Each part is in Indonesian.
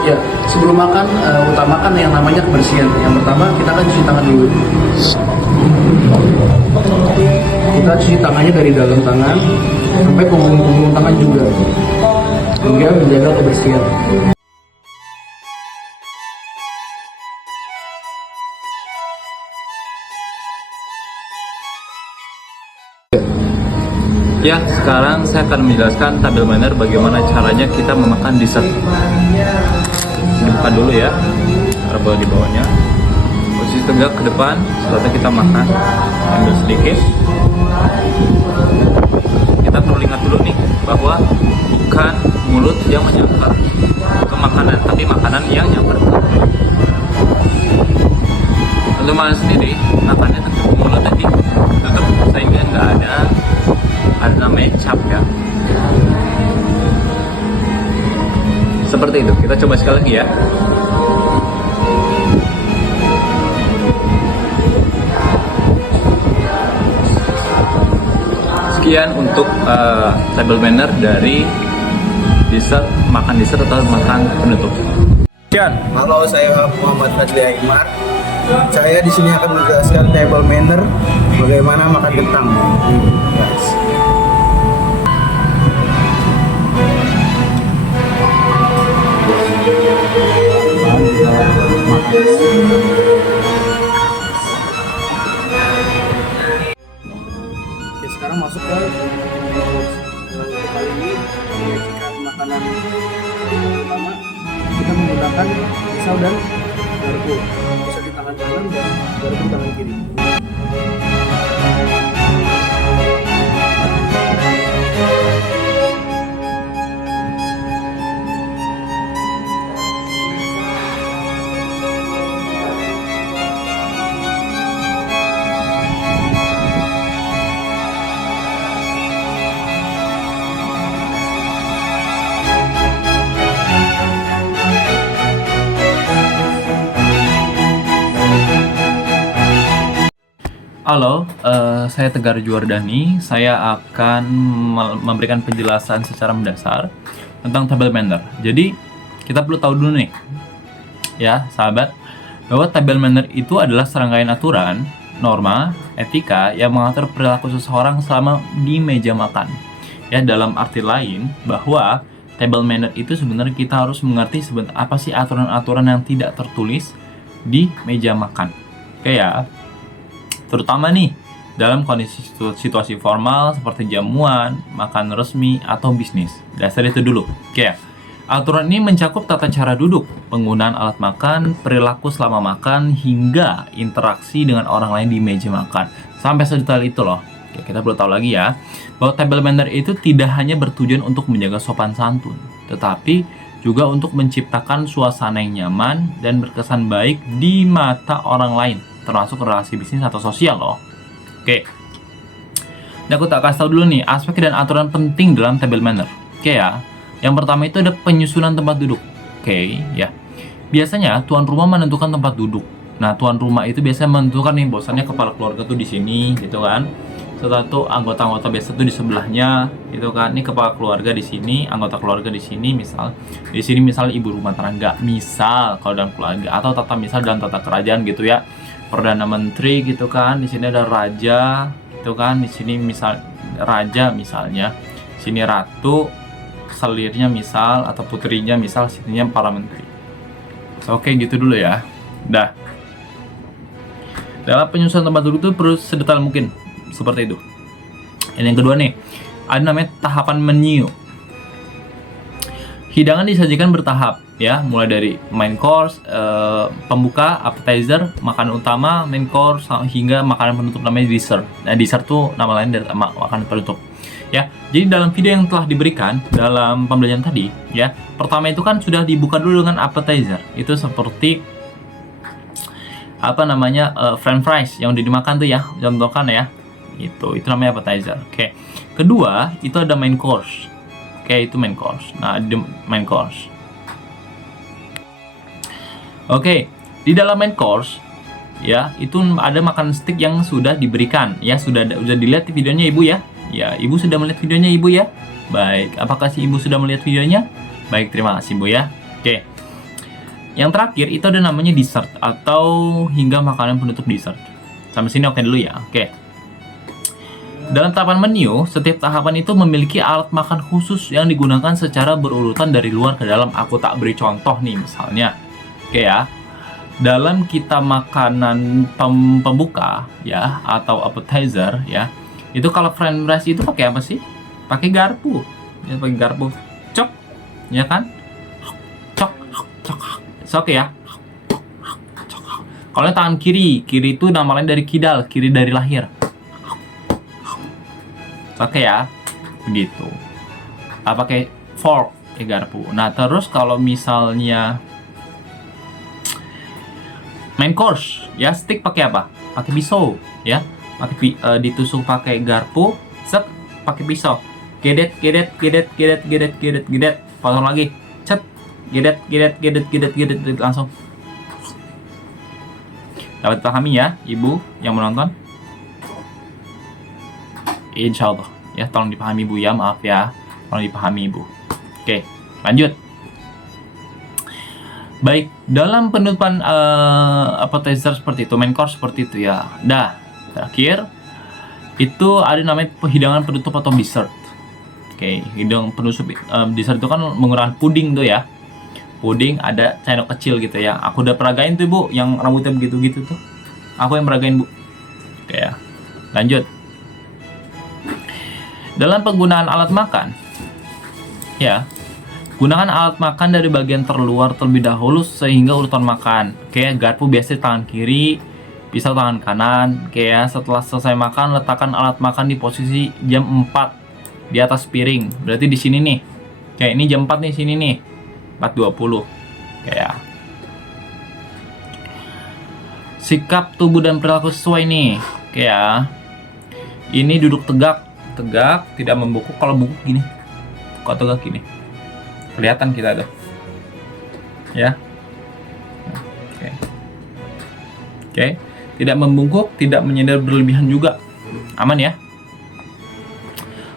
Ya, sebelum makan, utamakan yang namanya kebersihan. Yang pertama, kita akan cuci tangan dulu. Kita cuci tangannya dari dalam tangan sampai punggung tangan juga, hingga menjaga kebersihan. Ya, sekarang saya akan menjelaskan tabel manner bagaimana caranya kita memakan dessert. Dibuka dulu ya, taruh di bawahnya. Posisi tegak ke depan, setelah kita makan, ambil sedikit. Kita perlu ingat dulu nih, bahwa bukan mulut yang menyambar ke makanan, tapi makanan yang nyambar ke mulut. Untuk makan sendiri, makannya tetap mulut tadi, tutup sehingga nggak ada namanya cap ya. Seperti itu. Kita coba sekali lagi ya. Sekian untuk table manner dari dessert, makan dessert atau makan penutup. Sekian. Halo, saya Muhammad Fadli Aymar. Saya di sini akan menjelaskan table manner bagaimana makan kentang. Guys. Oke, sekarang masuk ke kali ini menyajikan makanan pertama. Kita menggunakan pisau dan garpu. Pisau di tangan kanan dan garpu di tangan kiri. Halo, saya Tegar Juardani. Saya akan memberikan penjelasan secara mendasar tentang table manner. Jadi, kita perlu tahu dulu nih, ya sahabat, bahwa table manner itu adalah serangkaian aturan, norma, etika yang mengatur perilaku seseorang selama di meja makan. Ya, dalam arti lain, bahwa table manner itu sebenarnya kita harus mengerti apa sih aturan-aturan yang tidak tertulis di meja makan. Oke ya. Terutama nih dalam kondisi situasi formal seperti jamuan, makan resmi, atau bisnis. Dasar itu dulu. Oke ya. Aturan ini mencakup tata cara duduk, penggunaan alat makan, perilaku selama makan, hingga interaksi dengan orang lain di meja makan. Sampai sedetail itu loh. Oke, kita perlu tahu lagi ya, bahwa table manner itu tidak hanya bertujuan untuk menjaga sopan santun, tetapi juga untuk menciptakan suasana yang nyaman dan berkesan baik di mata orang lain, termasuk relasi bisnis atau sosial loh. Oke. Nah, aku tak kasih tahu dulu nih aspek dan aturan penting dalam table manner. Oke ya. Yang pertama itu ada penyusunan tempat duduk. Oke ya. Biasanya tuan rumah menentukan tempat duduk. Nah, tuan rumah itu biasanya menentukan nih, bosannya kepala keluarga tuh di sini gitu kan. Setelah itu anggota-anggota biasa tuh di sebelahnya gitu kan. Ini kepala keluarga di sini, anggota keluarga di sini misal. Di sini misal ibu rumah tangga, misal kalau dalam keluarga, atau tata misal dalam tata kerajaan gitu ya. Perdana Menteri gitu kan, di sini ada raja gitu kan, di sini misal raja misalnya, sini ratu, selirnya misal atau putrinya misal, sininya para menteri. Oke, gitu dulu ya. Dah. Dalam penyusunan tempat duduk itu perlu sedetail mungkin seperti itu. Dan yang kedua nih, ada namanya tahapan menu. Hidangan disajikan bertahap ya, mulai dari main course, pembuka, appetizer, makanan utama, main course, hingga makanan penutup namanya dessert. Nah, dessert tuh nama lain dari makanan penutup. Ya, jadi dalam video yang telah diberikan dalam pembelajaran tadi, ya, pertama itu kan sudah dibuka dulu dengan appetizer. Itu seperti apa namanya, french fries yang udah dimakan tuh ya, contohkan ya. Itu namanya appetizer. Oke. Kedua, itu ada main course. Oke, itu main course. Nah, di main course. Oke, di dalam main course ya, itu ada makan stick yang sudah diberikan ya, sudah dilihat di videonya Ibu ya. Ya, Ibu sudah melihat videonya Ibu ya. Baik, apakah si Ibu sudah melihat videonya? Baik, terima kasih Bu ya. Oke. Yang terakhir itu ada namanya dessert atau hingga makanan penutup dessert. Sampai sini oke dulu ya. Oke. Dalam tahapan menu, setiap tahapan itu memiliki alat makan khusus yang digunakan secara berurutan dari luar ke dalam. Aku tak beri contoh nih misalnya. Oke ya. Dalam kita makanan pembuka ya atau appetizer ya. Itu kalau french fries itu pakai apa sih? Pakai garpu. Ya pakai garpu. Cok. Ya kan? Cok. Oke ya. Kalau tangan kiri itu nama lain dari kidal, kiri dari lahir. Oke ya, begitu. Pakai fork, garpu. Nah terus kalau misalnya main course, ya stick pakai apa? Pakai pisau, ya. Ditusuk pakai garpu, set, pakai pisau. Gedet, potong lagi, cet, gedet, langsung. Dapat pahami ya, ibu yang menonton? Insya Allah ya, tolong dipahami Bu ya, maaf ya, tolong dipahami Ibu. Oke, lanjut. Baik, dalam penutupan appetizer seperti itu, main course seperti itu ya. Dah, terakhir itu ada namanya hidangan penutup atau dessert. Oke, hidangan penutup dessert itu kan menggunakan puding tuh ya. Puding ada sendok kecil gitu ya. Aku udah peragain tuh Bu, yang rambutnya begitu-gitu tuh. Aku yang peragain Bu. Oke ya, lanjut. Dalam penggunaan alat makan, ya, gunakan alat makan dari bagian terluar terlebih dahulu sehingga urutan makan. Kayak garpu biasanya tangan kiri, pisau tangan kanan. Kayak setelah selesai makan, letakkan alat makan di posisi jam 4 di atas piring. Berarti di sini nih. Kayak ini jam 4 nih, sini nih. 4.20. Kayak. Sikap tubuh dan perilaku sesuai nih. Kayak. Ini duduk tegak, tidak membungkuk. Kalau bungkuk gini, kok tegak gini, kelihatan kita tuh ya. Oke. Tidak membungkuk, tidak menyender berlebihan juga, aman ya.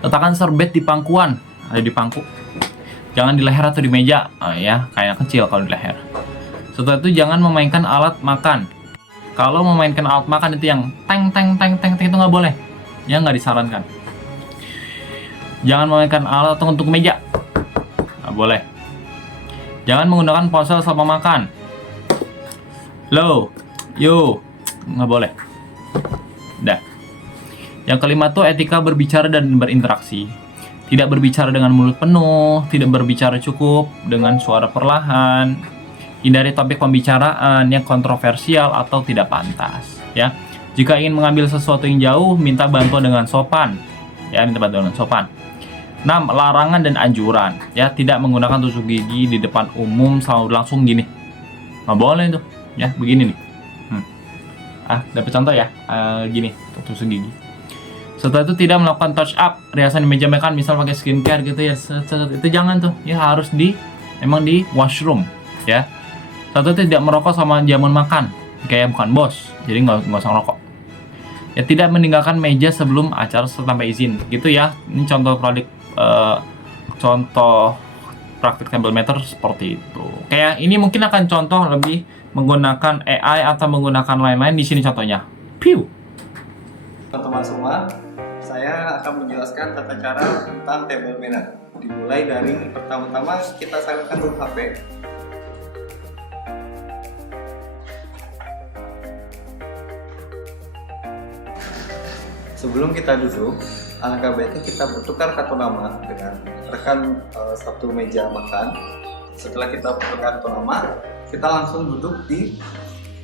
Letakkan serbet di pangkuan, ada di pangku, jangan di leher atau di meja ya, kayak kecil kalau di leher. Setelah itu jangan memainkan alat makan. Kalau memainkan alat makan itu yang teng itu nggak boleh ya, nggak disarankan. Jangan memainkan alat untuk meja, nggak boleh. Jangan menggunakan ponsel selama makan. Nggak boleh. Dah. Yang kelima tuh etika berbicara dan berinteraksi. Tidak berbicara dengan mulut penuh, tidak berbicara cukup dengan suara perlahan. Hindari topik pembicaraan yang kontroversial atau tidak pantas. Ya. Jika ingin mengambil sesuatu yang jauh, minta bantuan dengan sopan. Ya, minta bantuan dengan sopan. 6. Larangan dan anjuran. Ya, tidak menggunakan tusuk gigi di depan umum selalu langsung gini. Nggak boleh tuh. Ya, begini nih. Dapat contoh ya. Gini, tusuk gigi. Setelah itu tidak melakukan touch up, riasan di meja makan, misal pakai skincare gitu ya. Itu jangan tuh. Ya, harus emang di washroom. Ya. Satu itu tidak merokok sama jamuan makan. Kayak bukan bos. Jadi nggak usah ngerokok. Ya, tidak meninggalkan meja sebelum acara tanpa izin. Gitu ya. Ini contoh praktik table meter seperti itu. Kayak ini mungkin akan contoh lebih menggunakan AI atau menggunakan lain-lain. Di sini contohnya. Piu. Teman-teman semua, saya akan menjelaskan tata cara tentang table manner. Dimulai dari pertama-tama kita silentkan dulu HP. Sebelum kita duduk, alangkah baiknya kita bertukar kartu nama dengan rekan satu meja makan. Setelah kita bertukar kartu nama, kita langsung duduk di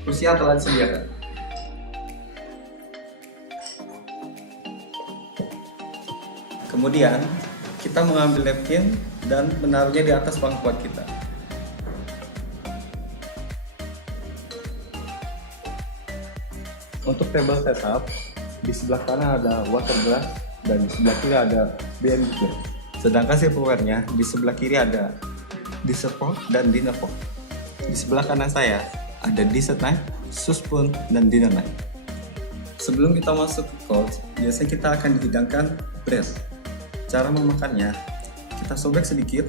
kursi yang telah disediakan. Kemudian, kita mengambil napkin dan menaruhnya di atas pangkuan kita. Untuk table setup, di sebelah kanan ada water glass dan di sebelah kiri ada BM glass. Sedangkan silverware-nya di sebelah kiri ada dessert fork dan dinner fork. Di sebelah kanan saya ada dessert knife, soup spoon, dan dinner knife. Sebelum kita masuk ke course, biasanya kita akan dihidangkan bread. Cara memakannya, kita sobek sedikit,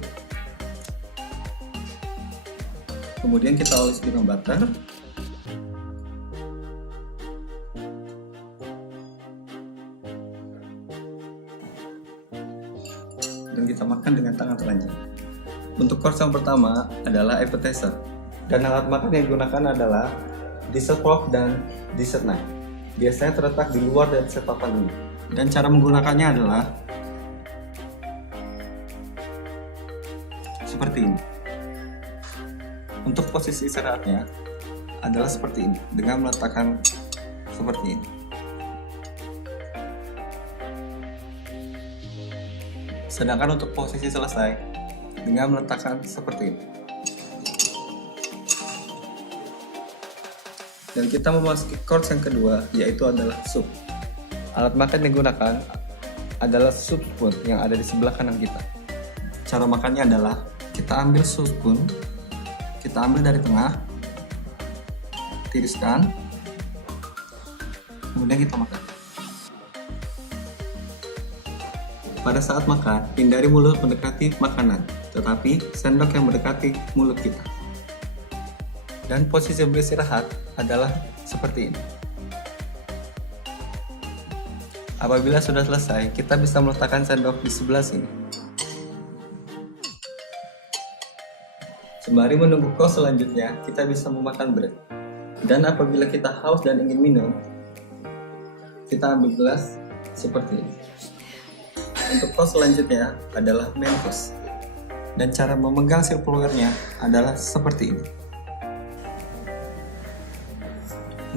Kemudian kita oles dengan butter. Dan kita makan dengan tangan telanjang. Untuk course yang pertama adalah appetizer. Dan alat makan yang digunakan adalah dessert fork dan dessert knife. Biasanya terletak di luar dari set papan ini. Dan cara menggunakannya adalah seperti ini. Untuk posisi istirahatnya adalah seperti ini, dengan meletakkan seperti ini. Sedangkan untuk posisi selesai dengan meletakkan seperti ini. Dan kita memasuki course yang kedua, yaitu adalah sup. Alat makan yang digunakan adalah soup spoon yang ada di sebelah kanan kita. Cara makannya adalah kita ambil soup spoon, kita ambil dari tengah, tiriskan, kemudian kita makan. Pada saat makan, hindari mulut mendekati makanan, tetapi sendok yang mendekati mulut kita. Dan posisi beristirahat adalah seperti ini. Apabila sudah selesai, kita bisa meletakkan sendok di sebelah sini. Sembari menunggu course selanjutnya, kita bisa memakan bread. Dan apabila kita haus dan ingin minum, kita ambil gelas seperti ini. Untuk course selanjutnya adalah main course. Dan cara memegang silverware-nya adalah seperti ini.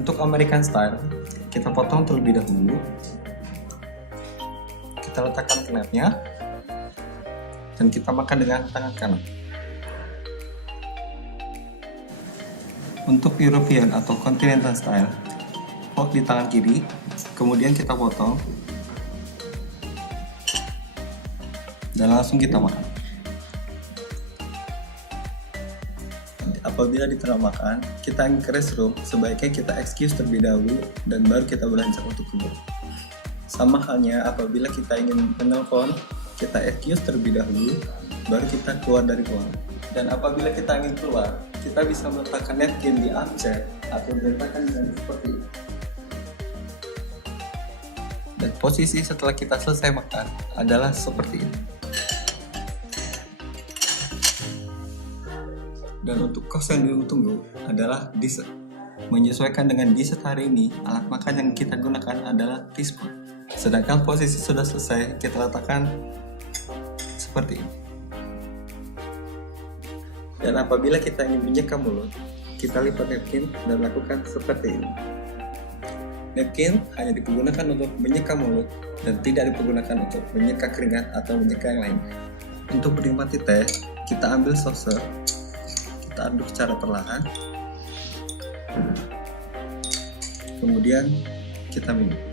Untuk American style, kita potong terlebih dahulu. Kita letakkan knife-nya dan kita makan dengan tangan kanan. Untuk European atau Continental style, fork di tangan kiri, kemudian kita potong dan langsung kita makan. Apabila di tengah makan, kita ingin ke restroom, sebaiknya kita excuse terlebih dahulu dan baru kita beranjak untuk keluar. Sama halnya apabila kita ingin menelpon, kita excuse terlebih dahulu, baru kita keluar dari ruangan. Dan apabila kita ingin keluar, kita bisa meletakkan napkin di armchair atau diletakkan dengan seperti ini. Dan posisi setelah kita selesai makan adalah seperti ini. Dan untuk course yang ditunggu adalah dessert. Menyesuaikan dengan dessert hari ini, alat makan yang kita gunakan adalah teaspoon. Sedangkan posisi sudah selesai, kita letakkan seperti ini. Dan apabila kita ingin menyeka mulut, kita lipat napkin dan lakukan seperti ini. Napkin hanya dipergunakan untuk menyeka mulut dan tidak dipergunakan untuk menyeka keringat atau menyeka yang lain. Untuk menikmati teh, kita ambil saucer, kita aduk secara perlahan, kemudian kita minum.